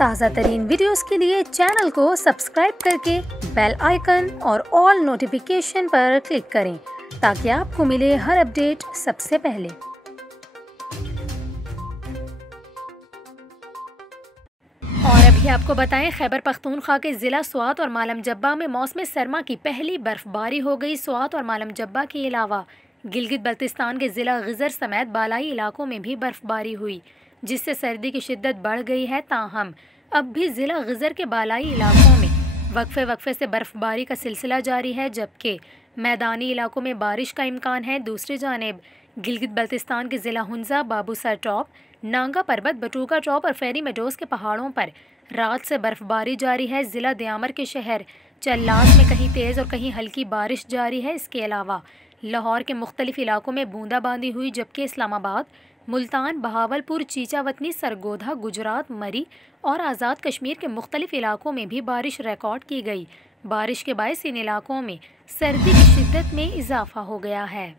ताज़ा तरीन वीडियोस के लिए चैनल को सब्सक्राइब करके बेल आइकन और ऑल नोटिफिकेशन पर क्लिक करें ताकि आपको मिले हर अपडेट सबसे पहले। और अभी आपको बताएं, खैबर पख्तूनख्वा के ज़िला स्वात और मालम जब्बा में मौसम सरमा की पहली बर्फबारी हो गई। स्वात और मालम जब्बा के अलावा गिलगित बल्तिस्तान के ज़िला गिज़र समेत बालाई इलाकों में भी बर्फबारी हुई, जिससे सर्दी की शिद्दत बढ़ गई है। ताहम अब भी ज़िला गिज़र के बालाई इलाकों में वक्फे वक्फे से बर्फबारी का सिलसिला जारी है, जबकि मैदानी इलाकों में बारिश का इम्कान है। दूसरी जानिब गिलगित बल्तिस्तान के ज़िला हुंजा, बाबूसर टॉप, नांगा पर्वत, बटूका टॉप और फेरी मेडोज़ के पहाड़ों पर रात से बर्फबारी जारी है। ज़िला दियामर के शहर चल्लास में कहीं तेज़ और कहीं हल्की बारिश जारी है। इसके अलावा लाहौर के मुख्तलिफ इलाकों में बूंदाबांदी हुई, जबकि इस्लामाबाद, मुल्तान, बहावलपुर, चीचावतनी, सरगोधा, गुजरात, मरी और आज़ाद कश्मीर के मुख्तलिफ इलाकों में भी बारिश रिकॉर्ड की गई। बारिश के बायस इन इलाकों में सर्दी की शिद्दत में इजाफा हो गया है।